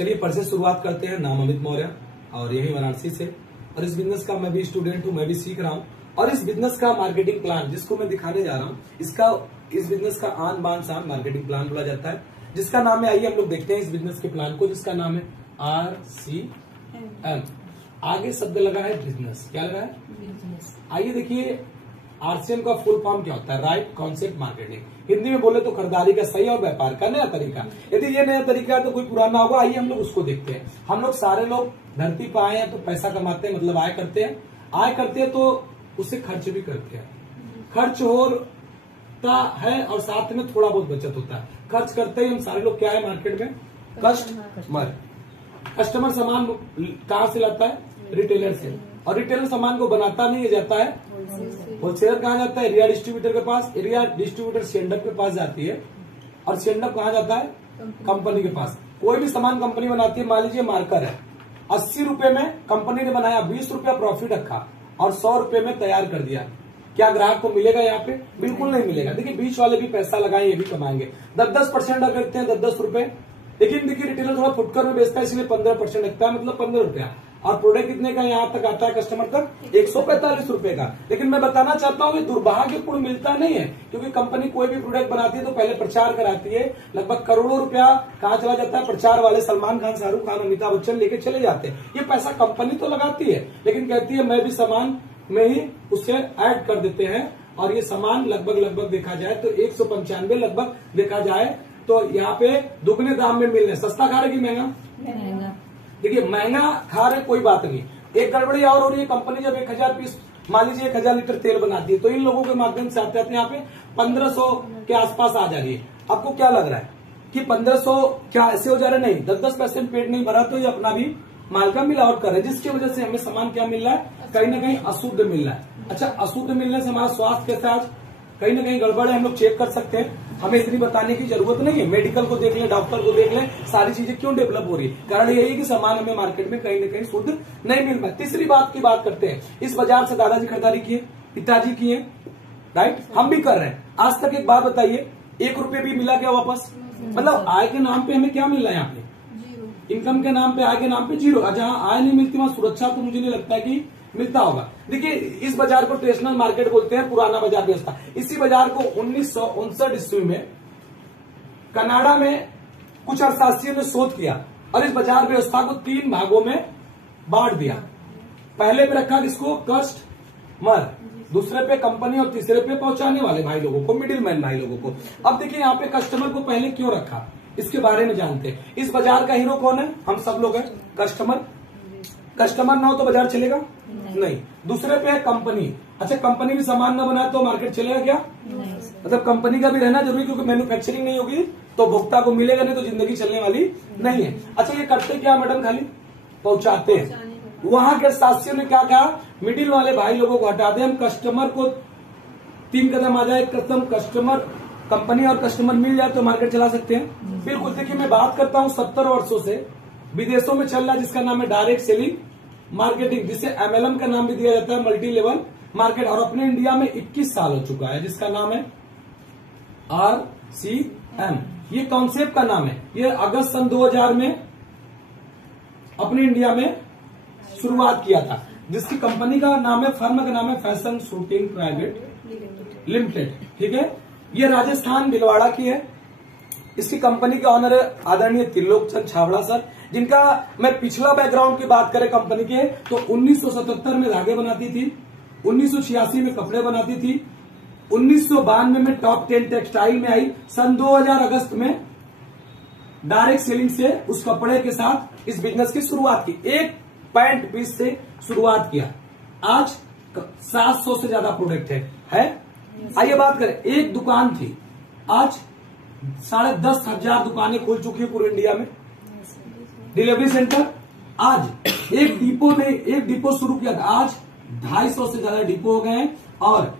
चलिए पढ़ से शुरुआत करते हैं। नाम अमित मौर्य और यही वाराणसी से, और इस बिजनेस का मैं भी स्टूडेंट हूँ, मैं भी सीख रहा हूँ। और इस बिजनेस का मार्केटिंग प्लान जिसको मैं दिखाने जा रहा हूँ, इस बिजनेस का आन बान शान मार्केटिंग प्लान बोला जाता है, जिसका नाम है, आइए हम लोग देखते हैं इस बिजनेस के प्लान को, जिसका नाम है RCM। आगे शब्द लगा है बिजनेस। क्या लगा है? बिजनेस। आइए देखिए RCM का फुल फॉर्म क्या होता है? Right concept marketing. हिंदी में बोले तो खरीदारी का सही और व्यापार का नया तरीका। यदि ये नया तरीका है तो कोई पुराना होगा। आइए हम लोग उसको देखते हैं। हम लोग सारे लोग धरती पर आए हैं तो पैसा कमाते हैं, मतलब आय करते हैं। आय करते हैं तो उससे खर्च भी करते हैं। खर्च होता है और साथ में थोड़ा बहुत बचत होता है। खर्च करते ही हम सारे लोग क्या है मार्केट में? कस्टमर सामान कहाँ से लाता है? रिटेलर से। और रिटेलर सामान को बनाता नहीं है, जाता है होलसेलर। कहाँ जाता है? एरिया डिस्ट्रीब्यूटर के पास। एरिया डिस्ट्रीब्यूटर सेंडअप के पास जाती है, और सेंडअप कहाँ जाता है? कंपनी के पास। कोई भी सामान कंपनी बनाती है, मान लीजिए मार्कर है, 80 रुपए में कंपनी ने बनाया, 20 रुपया प्रॉफिट रखा और 100 रुपए में तैयार कर दिया। क्या ग्राहक को मिलेगा यहाँ पे? बिल्कुल नहीं मिलेगा। देखिए बीच वाले भी पैसा लगाए, ये भी कमाएंगे। 10% अगर रखते हैं 10 रुपए, लेकिन देखिए रिटेलर थोड़ा फुटकर में बेचता है, इसलिए 15% रखता है, मतलब 15 रुपया। और प्रोडक्ट कितने का यहाँ तक आता है कस्टमर तक? 145 रुपए का। लेकिन मैं बताना चाहता हूँ ये दुर्भाग्यपूर्ण मिलता नहीं है, क्योंकि कंपनी कोई भी प्रोडक्ट बनाती है तो पहले प्रचार कराती है। लगभग करोड़ों रुपया कहाँ चला जाता है? प्रचार वाले सलमान खान, शाहरुख खान, अमिताभ बच्चन लेके चले जाते हैं। ये पैसा कंपनी तो लगाती है, लेकिन कहती है मैं भी सामान में ही उससे ऐड कर देते हैं। और ये सामान लगभग देखा जाए तो 195 लगभग देखा जाए तो यहाँ पे दुगने दाम में मिल रहे। सस्ता खा रहे कि महंगा? देखिए महंगा खा रहे कोई बात नहीं, एक गड़बड़ी और हो रही है। कंपनी जब 1000 पीस, मान लीजिए 1000 लीटर तेल बनाती है, तो इन लोगों के माध्यम से आते आते यहाँ पे 1500 के आसपास आ जा रही है। आपको क्या लग रहा है कि 1500 क्या ऐसे हो जा रहा है? नहीं, 10% पेट नहीं भरा तो ये अपना भी माल का मिलावट कर रहे हैं, जिसकी वजह से हमें सामान क्या मिल रहा है? कहीं ना कहीं अशुद्ध मिल रहा है। अच्छा, अशुद्ध मिलने से हमारा स्वास्थ्य के साथ कहीं ना कहीं गड़बड़ है, हम लोग चेक कर सकते हैं। हमें इतनी बताने की जरूरत नहीं है। मेडिकल को देख लें, डॉक्टर को देख लें, सारी चीजें क्यों डेवलप हो रही है? कारण यही है कि सामान हमें मार्केट में कहीं ना कहीं शुद्ध नहीं मिल रहा। तीसरी बात की बात करते हैं, इस बाजार से दादाजी खरीदारी किए, पिताजी किए, राइट, हम भी कर रहे हैं। आज तक एक बात बताइए, 1 रुपये भी मिला क्या वापस? मतलब आय के नाम पे हमें क्या मिल रहा है यहाँ पे? इनकम के नाम पे, आय के नाम पे जीरो। जहां आय नहीं मिलती वहां सुरक्षा तो मुझे नहीं लगता है कि मिलता होगा। देखिए इस बाजार को ट्रेडिशनल मार्केट बोलते हैं, पुराना बाजार व्यवस्था। इसी बाजार को 1959 ईस्वी में कनाडा में कुछ अर्थशास्त्रियों ने शोध किया और इस बाजार व्यवस्था को 3 भागों में बांट दिया। पहले पे रखा किसको? कस्टमर, दूसरे पे कंपनी और तीसरे पे पहुंचाने वाले भाई लोगों को, मिडिल मैन भाई लोगों को। अब देखिए यहाँ पे कस्टमर को पहले क्यों रखा, इसके बारे में जानते हैं। इस बाजार का हीरो कौन है? हम सब लोग हैं। कस्टमर। कस्टमर ना हो तो बाजार चलेगा नहीं। दूसरे पे है कंपनी। अच्छा, कंपनी भी सामान ना बनाए तो मार्केट चलेगा क्या? नहीं। मतलब कंपनी का भी रहना जरूरी, क्योंकि मैन्युफैक्चरिंग नहीं होगी तो भोक्ता को मिलेगा नहीं, तो जिंदगी चलने वाली नहीं है। अच्छा, ये करते क्या मैडम? खाली पहुंचाते हैं। वहां के शास्त्रियों ने क्या कहा? मिडिल वाले भाई लोगों को हटा दें, हम कस्टमर को 3 कदम आ जाए, कदम कस्टमर, कंपनी और कस्टमर मिल जाए तो मार्केट चला सकते हैं। बिल्कुल। देखिए मैं बात करता हूं 70 वर्षों से विदेशों में चल रहा है, जिसका नाम है डायरेक्ट सेलिंग मार्केटिंग, जिसे MLM का नाम भी दिया जाता है, मल्टी लेवल मार्केट। और अपने इंडिया में 21 साल हो चुका है, जिसका नाम है RCM। ये कॉन्सेप्ट का नाम है। ये अगस्त सन 2000 में अपने इंडिया में शुरुआत किया था, जिसकी कंपनी का नाम है, फर्म का नाम है फैशन शूटिंग प्राइवेट लिमिटेड। ठीक है, ये राजस्थान भिलवाड़ा की है। इसकी कंपनी के ऑनर है आदरणीय त्रिलोक चंद छाबड़ा सर, जिनका मैं पिछला बैकग्राउंड की बात करें कंपनी के तो 1977 में धागे बनाती थी, 1986 में कपड़े बनाती थी, 1992 में टॉप 10 टेक्सटाइल में आई, सन 2000 अगस्त में डायरेक्ट सेलिंग से उस कपड़े के साथ इस बिजनेस की शुरुआत की। एक पैंट पीस से शुरुआत किया। आज 700 से ज्यादा प्रोडक्ट है? आइए बात करें, एक दुकान थी, आज 10,500 दुकानें खुल चुकी है पूरे इंडिया में। डिलीवरी सेंटर, आज एक डिपो शुरू किया था, आज 250 से ज्यादा डिपो हो गए हैं। और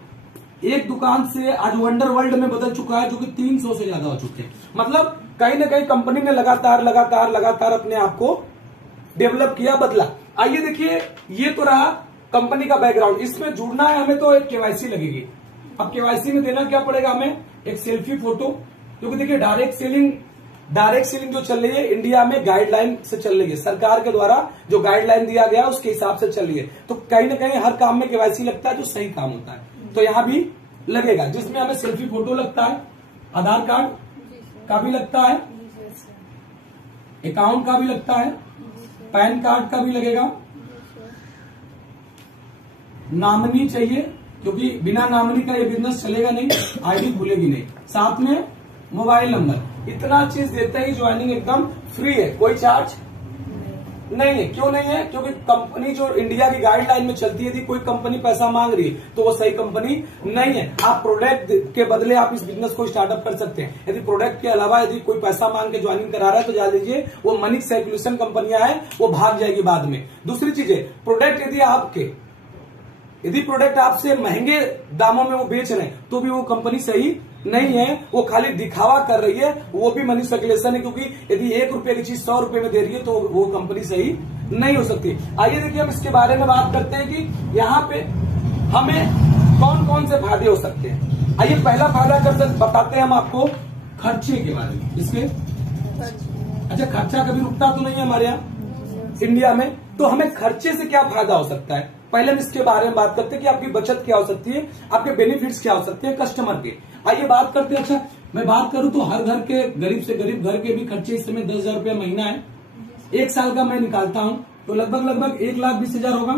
एक दुकान से आज वंडर वर्ल्ड में बदल चुका है, जो कि 300 से ज्यादा हो चुके हैं। मतलब कहीं ना कहीं कंपनी ने लगातार अपने आप को डेवलप किया, बदला। आइए देखिए, ये तो रहा कंपनी का बैकग्राउंड। इसमें जुड़ना है हमें तो एक KYC लगेगी। अब KYC में देना क्या पड़ेगा हमें? एक सेल्फी फोटो, क्योंकि देखिए डायरेक्ट सेलिंग डायरेक्ट सेलिंग जो चल रही है इंडिया में गाइडलाइन से चल रही है, सरकार के द्वारा जो गाइडलाइन दिया गया उसके हिसाब से चल रही है। तो कहीं ना कहीं हर काम में केवाईसी लगता है जो सही काम होता है, तो यहाँ भी लगेगा, जिसमें हमें सेल्फी फोटो लगता है, आधार कार्ड का भी लगता है, अकाउंट का भी लगता है, पैन कार्ड का भी लगेगा, नॉमिनी चाहिए क्योंकि बिना नॉमिनी का ये बिजनेस चलेगा नहीं, आईडी खुलेगी नहीं, साथ में मोबाइल नंबर। इतना चीज देते ही ज्वाइनिंग एकदम फ्री है, कोई चार्ज नहीं है। क्यों नहीं है? क्योंकि कंपनी जो इंडिया की गाइडलाइन में चलती है, यदि कोई कंपनी पैसा मांग रही है तो वो सही कंपनी नहीं है। आप प्रोडक्ट के बदले आप इस बिजनेस को स्टार्टअप कर सकते हैं। यदि प्रोडक्ट के अलावा यदि कोई पैसा मांग के ज्वाइनिंग करा रहा है तो जान लीजिए वो मनी सर्कुलेशन कंपनियां हैं, वो भाग जाएगी बाद में। दूसरी चीज है, प्रोडक्ट यदि प्रोडक्ट आपसे महंगे दामों में वो बेच रहे हैं तो भी वो कंपनी सही नहीं है, वो खाली दिखावा कर रही है, वो भी मनी सर्कुलेशन है। क्योंकि यदि 1 रुपए की चीज 100 रुपए में दे रही है तो वो कंपनी सही नहीं हो सकती। आइए देखिए हम इसके बारे में बात करते हैं कि यहाँ पे हमें कौन कौन से फायदे हो सकते हैं। आइए पहला फायदा बताते हैं हम आपको खर्चे के बारे में। इसके अच्छा, खर्चा कभी रुकता तो नहीं है हमारे यहाँ इंडिया में, तो हमें खर्चे से क्या फायदा हो सकता है पहले हम इसके बारे में बात करते हैं कि आपकी बचत क्या हो सकती है, आपके बेनिफिट्स क्या हो सकते हैं कस्टमर के। आइए बात करते हैं। अच्छा मैं बात करूं तो हर घर के गरीब से गरीब घर के भी खर्चे इस समय 10,000 रुपया महीना है। 1 साल का मैं निकालता हूं तो लगभग 1,20,000 होगा।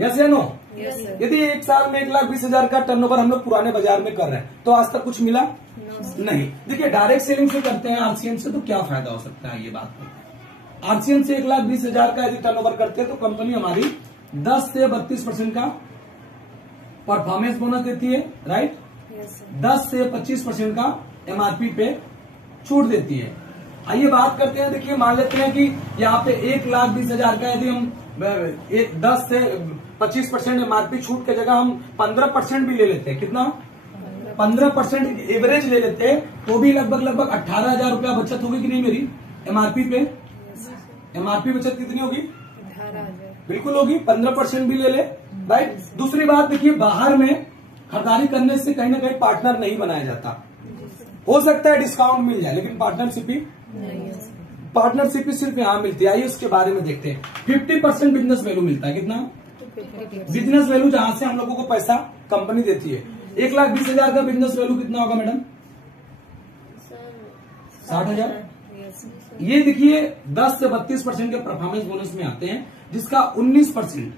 यस या नो? यदि 1 साल में 1,20,000 का टर्नओवर हम लोग पुराने बाजार में कर रहे हैं तो आज तक कुछ मिला नहीं। देखिए डायरेक्ट सेलिंग से करते हैं आरसीएन से तो क्या फायदा हो सकता है ये बात करते हैं। आरसीएन से 1,20,000 का यदि टर्नओवर करते हैं तो कंपनी हमारी 10 से 32% का परफॉर्मेंस बोनस देती है, राइट। 10 से 25% का एमआरपी पे छूट देती है। आइए बात करते हैं। देखिए मान लेते हैं कि यहाँ पे 1,20,000 का यदि हम 10 से 25% एमआरपी छूट के जगह हम 15% भी ले लेते हैं, कितना 15% एवरेज ले लेते हैं तो भी लगभग 18,000 रुपया बचत होगी कि नहीं मेरी एमआरपी पे। एमआरपी बचत कितनी होगी? 18,000 बिल्कुल होगी। 15% भी ले ले, राइट। दूसरी बात देखिए बाहर में खरीदारी करने से कहीं ना कहीं पार्टनर नहीं बनाया जाता। हो सकता है डिस्काउंट मिल जाए लेकिन पार्टनरशिप ही सिर्फ यहाँ मिलती है। आइए उसके बारे में देखते हैं। 50% बिजनेस वैल्यू मिलता है, कितना बिजनेस वैल्यू जहां से हम लोगों को पैसा कंपनी देती है। 1,20,000 का बिजनेस वैल्यू कितना होगा मैडम? 60,000। ये देखिए 10 से 32% के परफॉर्मेंस बोनस में आते हैं, जिसका 19%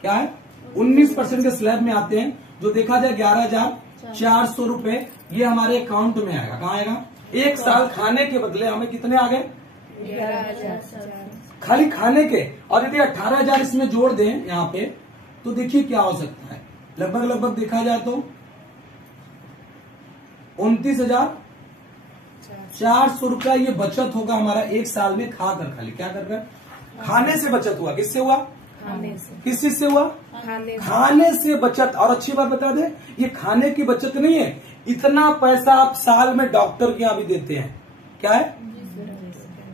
क्या है 19% के स्लैब में आते हैं, जो देखा जाए 11,400 रुपए ये हमारे अकाउंट में आएगा। कहाँ आएगा? 1 साल खाने के बदले हमें कितने आ गए? 11,400 खाली खाने के। और यदि 18,000 इसमें जोड़ दें यहाँ पे तो देखिए क्या हो सकता है। लगभग देखा जाए तो 29,400 रुपया ये बचत होगा हमारा 1 साल में खाकर। खाली क्या कर खाने से बचत हुआ। किससे हुआ? खाने से। किस चीज से हुआ? खाने से बचत। और अच्छी बात बता दें, ये खाने की बचत नहीं है, इतना पैसा आप साल में डॉक्टर के यहाँ भी देते हैं। क्या है?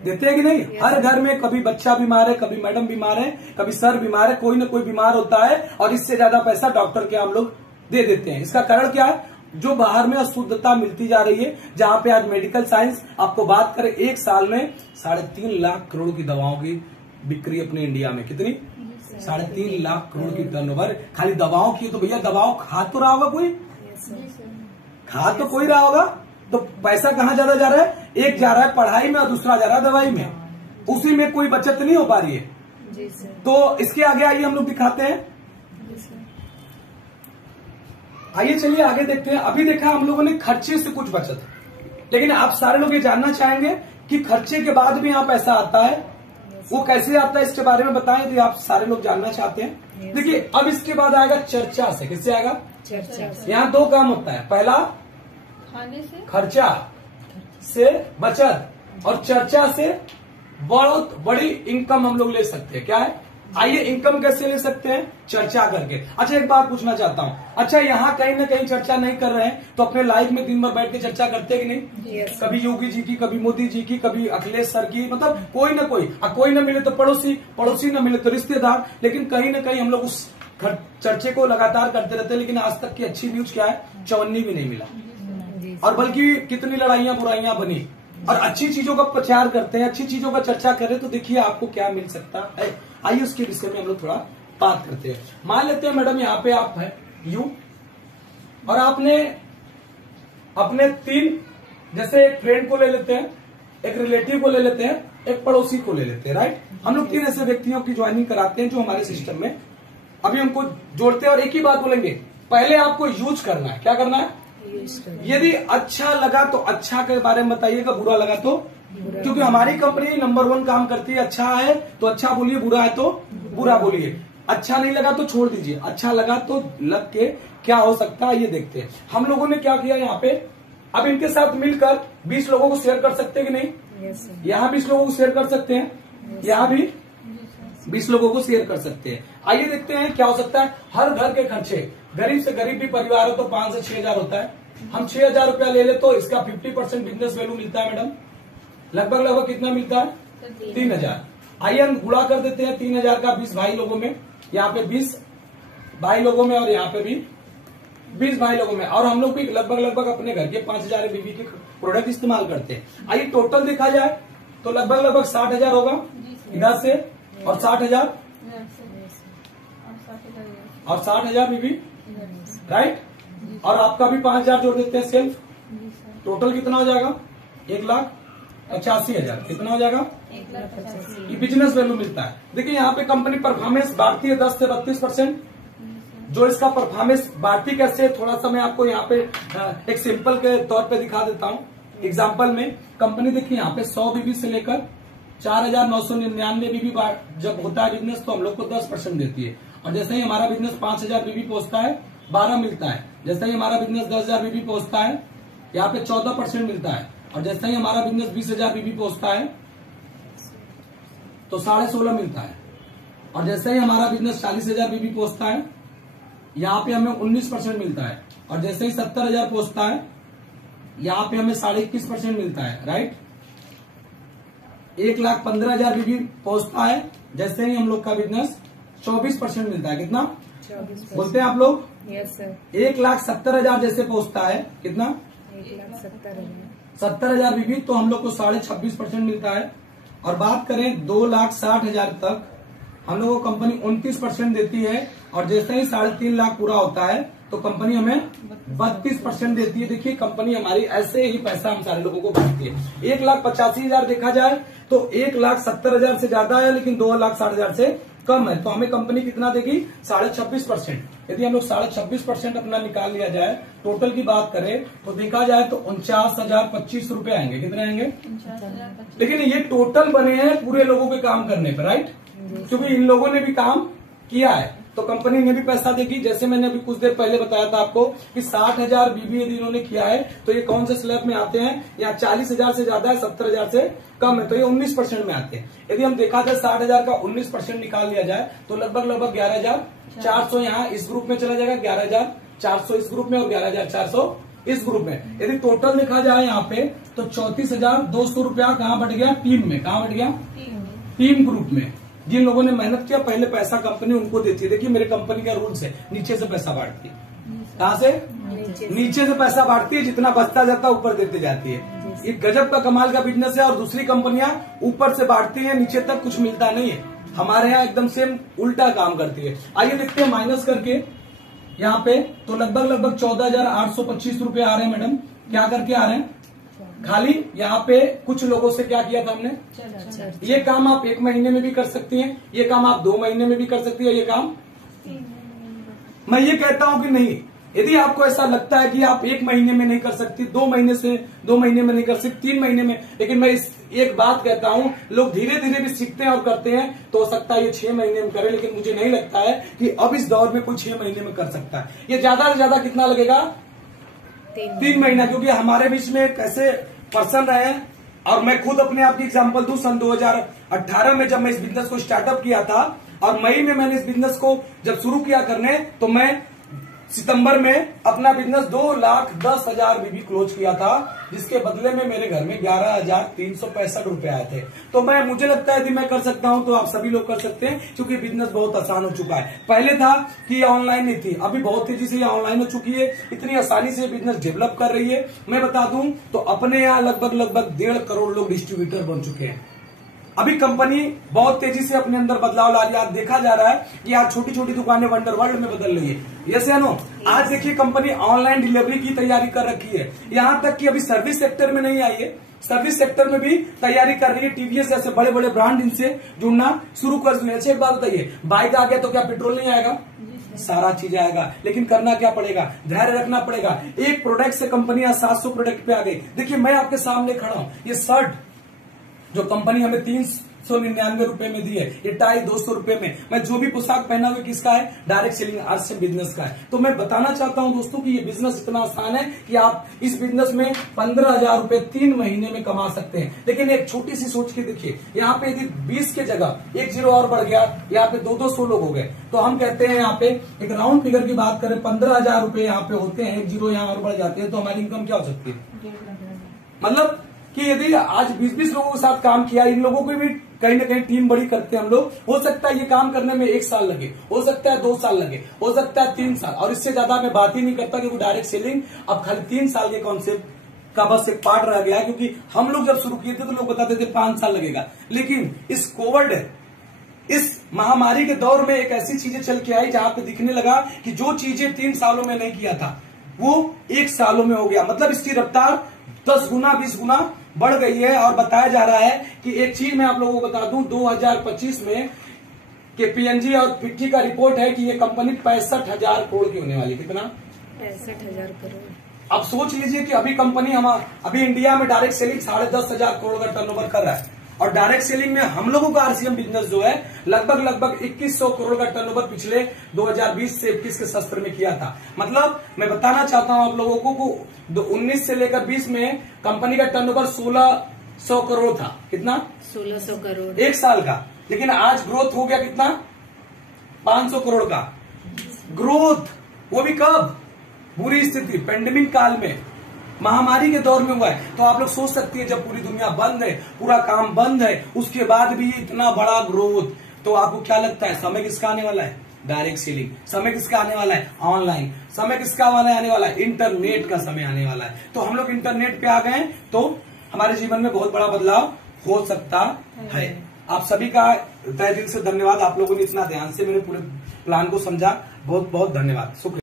देते हैं कि नहीं? हर घर में कभी बच्चा बीमार है, कभी मैडम बीमार है, कभी सर बीमार है, कोई ना कोई बीमार होता है और इससे ज्यादा पैसा डॉक्टर के हम लोग दे देते हैं। इसका कारण क्या है? जो बाहर में अशुद्धता मिलती जा रही है, जहां पे आज मेडिकल साइंस आपको बात करें 1 साल में 3.5 लाख करोड़ की दवाओं की बिक्री अपने इंडिया में। कितनी? 3.5 लाख करोड़ की टर्नओवर खाली दवाओं की। तो भैया दवाओं खा तो रहा होगा कोई? खा तो कोई रहा होगा। तो पैसा कहाँ ज्यादा जा रहा है? एक जा रहा है पढ़ाई में और दूसरा जा रहा है दवाई में। उसी में कोई बचत नहीं हो पा रही है। तो इसके आगे आइए हम लोग दिखाते हैं। आइए चलिए आगे देखते हैं। अभी देखा हम लोगों ने खर्चे से कुछ बचत, लेकिन आप सारे लोग ये जानना चाहेंगे कि खर्चे के बाद भी यहाँ पैसा आता है, वो कैसे आता है इसके बारे में बताएं। यदि आप सारे लोग जानना चाहते हैं। देखिए अब इसके बाद आएगा चर्चा से। किससे आएगा? चर्चा से। यहाँ 2 काम होता है। पहला खाने से, खर्चा से बचत, और चर्चा से बहुत बड़ी इनकम हम लोग ले सकते हैं। क्या है? आइए इनकम कैसे ले सकते हैं? चर्चा करके। अच्छा एक बात पूछना चाहता हूँ, अच्छा यहाँ कहीं ना कहीं चर्चा नहीं कर रहे हैं तो अपने लाइफ में दिन भर बैठ के चर्चा करते हैं कि नहीं? कभी योगी जी की, कभी मोदी जी की, कभी अखिलेश सर की, मतलब कोई ना कोई न मिले तो पड़ोसी न मिले तो रिश्तेदार, लेकिन कहीं ना कहीं हम लोग उस चर्चे को लगातार करते रहते हैं। लेकिन आज तक की अच्छी न्यूज क्या है? चवन्नी भी नहीं मिला, और बल्कि कितनी लड़ाइयां बुराइयां बनी, और अच्छी चीजों का प्रचार करते हैं, अच्छी चीजों का चर्चा करें, तो देखिए आपको क्या मिल सकता है। आइए उसके विषय में हम लोग थोड़ा बात करते हैं। मान लेते हैं मैडम यहाँ पे आप है यू, और आपने अपने 3 जैसे एक फ्रेंड को ले लेते हैं, एक रिलेटिव को ले लेते हैं, एक पड़ोसी को ले लेते हैं, राइट। हम लोग 3 ऐसे व्यक्तियों की ज्वाइनिंग कराते हैं जो हमारे सिस्टम में अभी हमको जोड़ते हैं, और एक ही बात बोलेंगे, पहले आपको यूज करना है। क्या करना है? यदि अच्छा लगा तो अच्छा के बारे में बताइएगा, बुरा लगा तो क्योंकि हमारी कंपनी नंबर 1 काम करती है। अच्छा है तो अच्छा बोलिए, बुरा है तो बुरा बोलिए, अच्छा नहीं लगा तो छोड़ दीजिए, अच्छा लगा तो लग के क्या हो सकता है ये देखते हैं। हम लोगों ने क्या किया यहाँ पे, अब इनके साथ मिलकर 20 लोगों को शेयर कर सकते हैं कि नहीं? यहाँ 20 लोगों को शेयर कर सकते हैं, यहाँ भी 20 लोगों को शेयर कर सकते हैं। आइए देखते हैं क्या हो सकता है। हर घर के खर्चे, गरीब से गरीब भी परिवार हो तो 5 से 6 हजार होता है। हम 6,000 रुपया ले ले तो इसका 50% बिजनेस वैल्यू मिलता है मैडम। लगभग कितना मिलता है? 3,000। आइए हम गुणा कर देते हैं 3,000 का 20 भाई लोगों में, यहाँ पे 20 भाई लोगों में और यहाँ पे भी 20 भाई लोगों में, और हम लोग भी लगभग अपने घर के 5,000 बीबी के प्रोडक्ट इस्तेमाल करते हैं। आइए टोटल देखा जाए तो लगभग 60,000 होगा इधर से, और 60,000 और 60,000 बीबी, राइट। और आपका भी 5,000 जोड़ देते हैं सेल्फ, टोटल कितना हो जाएगा? 1,85,000। कितना हो जाएगा? 1,85,000। ये बिजनेस वैल्यू मिलता है। देखिए यहाँ पे कंपनी परफॉर्मेंस बांटती है 10 से 32%। जो इसका परफॉर्मेंस बांटती कैसे, थोड़ा सा मैं आपको यहाँ पे एक सिंपल के तौर पे दिखा देता हूँ। एग्जाम्पल में कंपनी देखिए यहाँ पे 100 बीबी से लेकर 4,999 बीबी जब होता है बिजनेस तो हम लोग को 10% देती है। और जैसे ही हमारा बिजनेस 5,000 बीबी पहुंचता है 12 मिलता है। जैसे ही हमारा बिजनेस 10,000 बीबी पहुंचता है यहाँ पे 14% मिलता है। और जैसे ही हमारा बिजनेस 20,000 बीबी पहुंचता है तो 16.5 मिलता है। और जैसे ही हमारा बिजनेस 40,000 बीबी पहुंचता है यहाँ पे हमें 19% मिलता है। और जैसे ही 70,000 पहुंचता है यहाँ पे हमें 21.5% मिलता है, राइट। 1,15,000 बीबी पहुंचता है, जैसे ही हम लोग का बिजनेस 24% मिलता है। कितना 24% बोलते हैं आप लोग? Yes sir. 1,70,000 जैसे पहुंचता है, कितना? 1,70,000 बीबी, तो हम लोग को 26.5% मिलता है। और बात करें 2,60,000 तक हम लोग को कंपनी 29% देती है। और जैसे ही 3.5 लाख पूरा होता है तो कंपनी हमें 32% देती है। देखिए कंपनी हमारी ऐसे ही पैसा हम सारे लोगों को बांटती है। 1,85,000 देखा जाए तो 1,70,000 से ज्यादा है, लेकिन 2,60,000 से कम है, तो हमें कंपनी कितना देगी? 26.5%। यदि हम लोग 26% अपना निकाल लिया जाए, टोटल की बात करें तो देखा जाए तो 49,025 रुपए आएंगे। कितने आएंगे? लेकिन ये टोटल बने हैं पूरे लोगों के काम करने पर, राइट, क्योंकि इन लोगों ने भी काम किया है तो कंपनी ने भी पैसा देगी। जैसे मैंने अभी कुछ देर पहले बताया था आपको कि 60,000 बीबी यदि इन्होंने किया है तो ये कौन से स्लैब में आते हैं? यहाँ 40,000 से ज्यादा है, 70,000 से कम है, तो ये 19% में आते हैं। यदि हम देखा जाए 60,000 का 19% निकाल लिया जाए तो लगभग 11,400 यहाँ इस ग्रुप में चला जाएगा, 11,400 इस ग्रुप में और 11,400 इस ग्रुप में। यदि टोटल देखा जाए यहाँ पे तो 34,200 रुपया कहाँ बढ़ गया? टीम में। कहाँ बढ़ गया? टीम ग्रुप में। जिन लोगों ने मेहनत किया पहले पैसा कंपनी उनको देती है। देखिए मेरे कंपनी का रूल्स है, नीचे से पैसा बांटती है। कहाँ से? नीचे से पैसा बांटती है, जितना बचता जाता है ऊपर देते जाती है। ये गजब का कमाल का बिजनेस है। और दूसरी कंपनियां ऊपर से बांटती है, नीचे तक कुछ मिलता नहीं है। हमारे यहाँ एकदम सेम उल्टा काम करती है। आइए देखते हैं माइनस करके यहाँ पे तो लगभग 14,825 रुपए आ रहे हैं मैडम। क्या करके आ रहे हैं? खाली यहाँ पे कुछ लोगों से क्या किया था हमने? ये काम आप 1 महीने में भी कर सकती हैं, ये काम आप 2 महीने में भी कर सकती है, ये काम मैं ये कहता हूं कि नहीं, यदि आपको ऐसा लगता है कि आप 1 महीने में नहीं कर सकती, 2 महीने में नहीं कर सकती, 3 महीने में, लेकिन मैं एक बात कहता हूं, लोग धीरे धीरे भी सीखते हैं और करते हैं, तो हो सकता है ये 6 महीने में करे, लेकिन मुझे नहीं लगता है कि अब इस दौर में कोई 6 महीने में कर सकता है। ये ज्यादा से ज्यादा कितना लगेगा? 3 महीना। क्योंकि हमारे बीच में एक ऐसे पर्सन रहे हैं, और मैं खुद अपने आप की एग्जांपल दूं, सन 2018 में जब मैं इस बिजनेस को स्टार्टअप किया था और मई में मैंने इस बिजनेस को जब शुरू किया करने, तो मैं सितंबर में अपना बिजनेस 2,10,000 भी क्लोज किया था, जिसके बदले में मेरे घर में 11,365 रुपए आए थे। तो मुझे लगता है यदि मैं कर सकता हूं तो आप सभी लोग कर सकते हैं, क्योंकि बिजनेस बहुत आसान हो चुका है। पहले था कि ये ऑनलाइन नहीं थी, अभी बहुत तेजी से ये ऑनलाइन हो चुकी है, इतनी आसानी से बिजनेस डेवलप कर रही है। मैं बता दूं तो अपने यहाँ लगभग 1.5 करोड़ लोग डिस्ट्रीब्यूटर बन चुके हैं। अभी कंपनी बहुत तेजी से अपने अंदर बदलाव ला रही है। आज देखा जा रहा है कि आज छोटी छोटी दुकानें वंडर वर्ल्ड में बदल रही है। यस या नो? आज देखिए कंपनी ऑनलाइन डिलीवरी की तैयारी कर रखी है, यहां तक कि अभी सर्विस सेक्टर में नहीं आई है, सर्विस सेक्टर में भी तैयारी कर रही है। टीवीएस जैसे बड़े बड़े ब्रांड इनसे जुड़ना शुरू कर दिए। अच्छा एक बात बताइए, बाइक आ गया तो क्या पेट्रोल नहीं आएगा? सारा चीज आएगा, लेकिन करना क्या पड़ेगा? धैर्य रखना पड़ेगा। एक प्रोडक्ट से कंपनी 700 प्रोडक्ट पे आ गई। देखिए मैं आपके सामने खड़ा हूं, ये शर्ट जो कंपनी हमें 399 रुपए में दी है, ये टाई 200 रुपए में, मैं जो भी पोशाक पहना हुआ किसका है? डायरेक्ट सेलिंग आरसीएम बिजनेस का है। तो मैं बताना चाहता हूं दोस्तों कि ये बिजनेस इतना आसान है कि आप इस बिजनेस में 15,000 रुपए 3 महीने में कमा सकते हैं। लेकिन एक छोटी सी सोच के देखिए, यहाँ पे यदि 20 के जगह 1 जीरो और बढ़ गया, यहाँ पे 200 लोग हो गए, तो हम कहते हैं यहाँ पे एक राउंड फिगर की बात करें, 15,000 रुपए यहाँ पे होते हैं, 1 जीरो यहाँ और बढ़ जाते हैं, तो हमारी इनकम क्या हो सकती है? मतलब कि यदि आज 20-20 लोगों के साथ काम किया, इन लोगों को भी कहीं ना कहीं टीम बड़ी करते हैं हम लोग, हो सकता है ये काम करने में 1 साल लगे, हो सकता है 2 साल लगे, हो सकता है 3 साल, और इससे ज्यादा मैं बात ही नहीं करता, क्योंकि डायरेक्ट सेलिंग अब खाली 3 साल के कॉन्सेप्ट का बस एक पार्ट रह गया। क्योंकि हम लोग जब शुरू किए थे तो लोग बताते थे 5 साल लगेगा, लेकिन इस कोविड, इस महामारी के दौर में एक ऐसी चीजें चल के आई जहां पे दिखने लगा कि जो चीजें 3 सालों में नहीं किया था वो 1 सालों में हो गया। मतलब इसकी रफ्तार 10 गुना 20 गुना बढ़ गई है। और बताया जा रहा है कि एक चीज मैं आप लोगों को बता दूं, 2025 में केपीएमजी और फिक्की का रिपोर्ट है कि ये कंपनी 65,000 करोड़ की होने वाली। कितना? 65,000 करोड़। अब सोच लीजिए कि अभी कंपनी अभी इंडिया में डायरेक्ट सेलिंग 10,500 करोड़ का टर्नओवर कर रहा है, और डायरेक्ट सेलिंग में हम लोगों का आरसीएम बिजनेस जो है लगभग 2100 करोड़ का टर्नओवर पिछले 2020 से 21 के सत्र में किया था। मतलब मैं बताना चाहता हूं आप लोगों को 19 से लेकर 20 में कंपनी का टर्नओवर 1600 करोड़ था। कितना? 1600 करोड़ 1 साल का। लेकिन आज ग्रोथ हो गया कितना? 500 करोड़ का ग्रोथ। वो भी कब? बुरी स्थिति, पेंडेमिक काल में, महामारी के दौर में हुआ है। तो आप लोग सोच सकती है जब पूरी दुनिया बंद है, पूरा काम बंद है, उसके बाद भी इतना बड़ा ग्रोथ, तो आपको क्या लगता है समय किसका आने वाला है? Direct selling. समय किसका आने वाला है? ऑनलाइन। समय किसका आने वाला है? इंटरनेट का समय आने वाला है। तो हम लोग इंटरनेट पे आ गए तो हमारे जीवन में बहुत बड़ा बदलाव हो सकता है। आप सभी का तहे दिल से धन्यवाद, आप लोगों ने इतना ध्यान से मेरे पूरे प्लान को समझा। बहुत बहुत धन्यवाद, शुक्रिया।